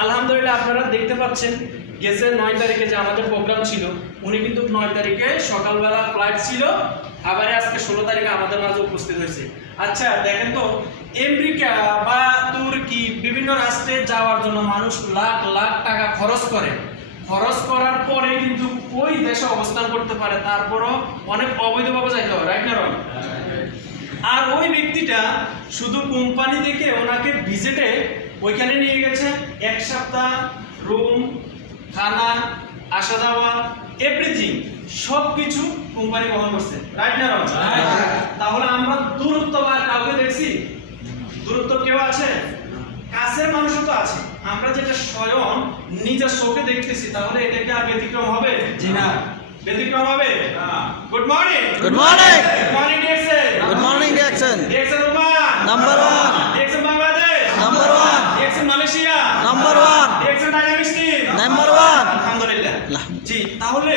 আলহামদুলিল্লাহ আপনারা দেখতে পাচ্ছেন গেছে 9 তারিখে যে আমাদের প্রোগ্রাম ছিল, উনি কিন্তু 9 তারিখে সকালবেলা ফ্লাইট ছিল, আবার আজকে 16 তারিখে আমাদের মাঝে উপস্থিত হয়েছে। আচ্ছা দেখেন তো, আমেরিকা বা তুর্কি বিভিন্ন রাষ্ট্রে যাওয়ার জন্য মানুষ লাখ লাখ টাকা খরচ করার পরে কিন্তু ওই দেশে অবস্থান করতে পারে, তারপরও অনেক অবৈধভাবে যাইতে হয়, রাইট না রং? আর ওই ব্যক্তিটা শুধু কোম্পানি থেকে ওনাকে ভিজিটে ওইখানে নিয়ে গেছে, 1 সপ্তাহ রুম, খানা, আসা যাওয়া, এভরিথিং সব কিছু কোম্পানি বহন করছে, রাইট না রং? তাহলে আমরা দূরত্ব বা কাউকে দেখছি? দূরত্ব কেউ আছে? কাছের মানুষও তো আছে। আমরা যেটা স্বয়ং নিজের চোখে দেখতেছি, তাহলে এটা কি আর ব্যতিক্রম হবে? জি না, ব্যতিক্রম হবে। Good morning. Good morning. Good morning, DXN. Good morning, Jackson. DXN Oman. Number 1. DXN Bangladesh. Number 1. DXN Malaysia. Number 1. DXN Dynamics Team. Number 1. আলহামদুলিল্লাহ। জি, তাহলে